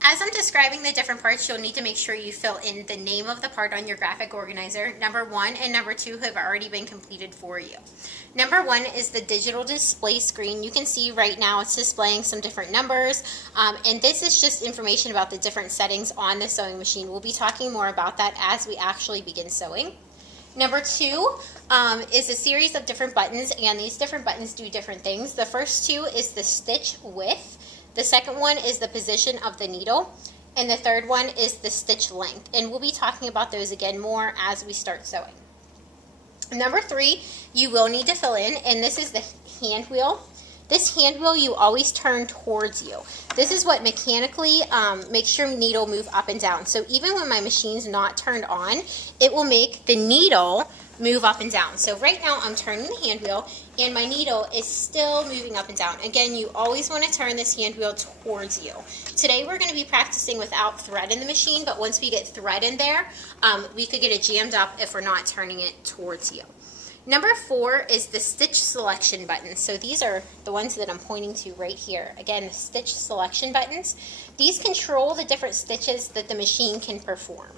As I'm describing the different parts, you'll need to make sure you fill in the name of the part on your graphic organizer. Number 1 and number 2 have already been completed for you. Number 1 is the digital display screen. You can see right now it's displaying some different numbers, and this is just information about the different settings on the sewing machine. We'll be talking more about that as we actually begin sewing. Number 2 is a series of different buttons, and these different buttons do different things. The first 2 is the stitch width. The second one is the position of the needle, and the third one is the stitch length, and we'll be talking about those again more as we start sewing. Number 3, you will need to fill in, and this is the hand wheel. This hand wheel you always turn towards you. This is what mechanically makes your needle move up and down. So even when my machine's not turned on, it will make the needle move up and down. So right now I'm turning the hand wheel and my needle is still moving up and down. Again, you always want to turn this hand wheel towards you. Today we're going to be practicing without thread in the machine, but once we get thread in there, we could get it jammed up if we're not turning it towards you. Number 4 is the stitch selection buttons. So these are the ones that I'm pointing to right here. Again, the stitch selection buttons. These control the different stitches that the machine can perform.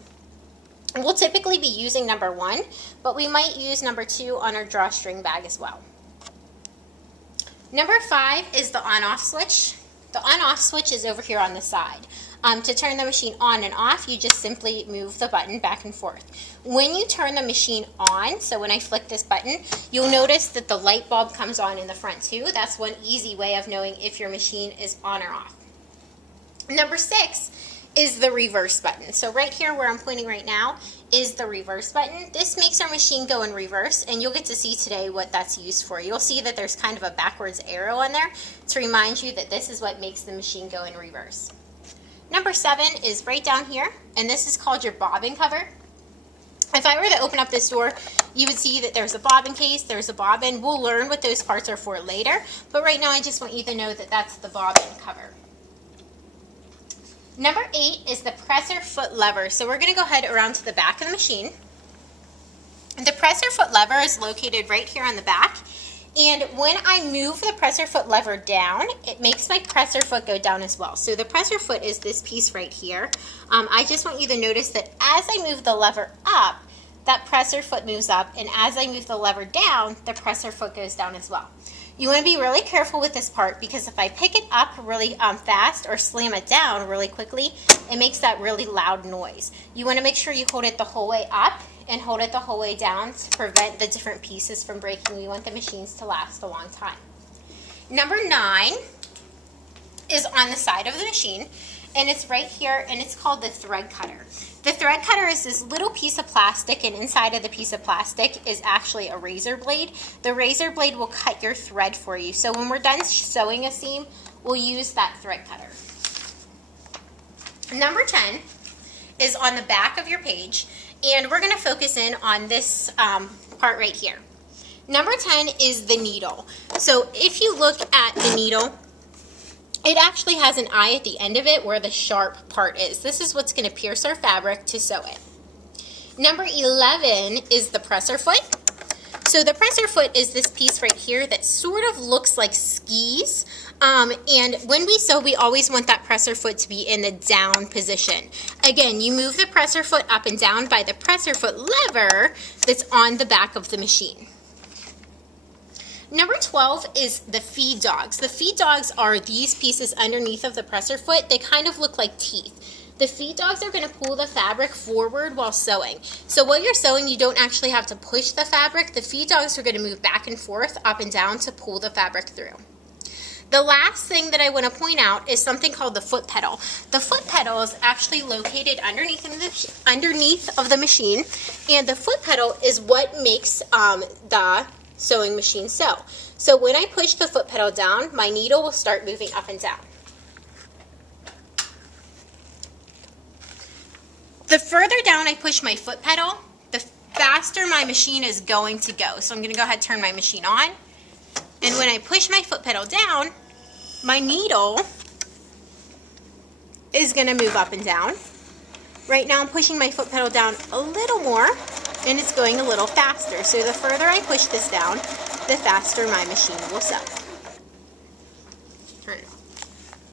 We'll typically be using number 1, but we might use number 2 on our drawstring bag as well. Number 5 is the on-off switch. The on-off switch is over here on the side. To turn the machine on and off, you just simply move the button back and forth. When you turn the machine on, so when I flick this button, you'll notice that the light bulb comes on in the front too. That's one easy way of knowing if your machine is on or off. Number 6 is the reverse button. So right here where I'm pointing right now is the reverse button. This makes our machine go in reverse, and you'll get to see today what that's used for. You'll see that there's kind of a backwards arrow on there to remind you that this is what makes the machine go in reverse. Number 7 is right down here, and this is called your bobbin cover. If I were to open up this door, you would see that there's a bobbin case, there's a bobbin. We'll learn what those parts are for later, but right now I just want you to know that that's the bobbin cover. Number 8 is the presser foot lever. So we're going to go ahead around to the back of the machine. The presser foot lever is located right here on the back. And when I move the presser foot lever down, it makes my presser foot go down as well. So the presser foot is this piece right here. I just want you to notice that as I move the lever up, that presser foot moves up, and as I move the lever down, the presser foot goes down as well. You want to be really careful with this part, because if I pick it up really fast or slam it down really quickly, it makes that really loud noise. You want to make sure you hold it the whole way up and hold it the whole way down to prevent the different pieces from breaking. We want the machines to last a long time. Number 9 is on the side of the machine, and it's right here, and it's called the thread cutter. The thread cutter is this little piece of plastic, and inside of the piece of plastic is actually a razor blade. The razor blade will cut your thread for you. So when we're done sewing a seam, we'll use that thread cutter. Number 10 is on the back of your page, and we're going to focus in on this part right here. Number 10 is the needle. So if you look at the needle, it actually has an eye at the end of it where the sharp part is. This is what's going to pierce our fabric to sew it. Number 11 is the presser foot. So the presser foot is this piece right here that sort of looks like skis. And when we sew, we always want that presser foot to be in the down position. Again, you move the presser foot up and down by the presser foot lever that's on the back of the machine. Number 12 is the feed dogs. The feed dogs are these pieces underneath of the presser foot. They kind of look like teeth. The feed dogs are going to pull the fabric forward while sewing. So while you're sewing, you don't actually have to push the fabric. The feed dogs are going to move back and forth, up and down to pull the fabric through. The last thing that I want to point out is something called the foot pedal. The foot pedal is actually located underneath of the machine, and the foot pedal is what makes the sewing machine sew. So when I push the foot pedal down, my needle will start moving up and down. The further down I push my foot pedal, the faster my machine is going to go. So I'm going to go ahead and turn my machine on. And when I push my foot pedal down, my needle is going to move up and down. Right now I'm pushing my foot pedal down a little more, and it's going a little faster. So the further I push this down, the faster my machine will sew.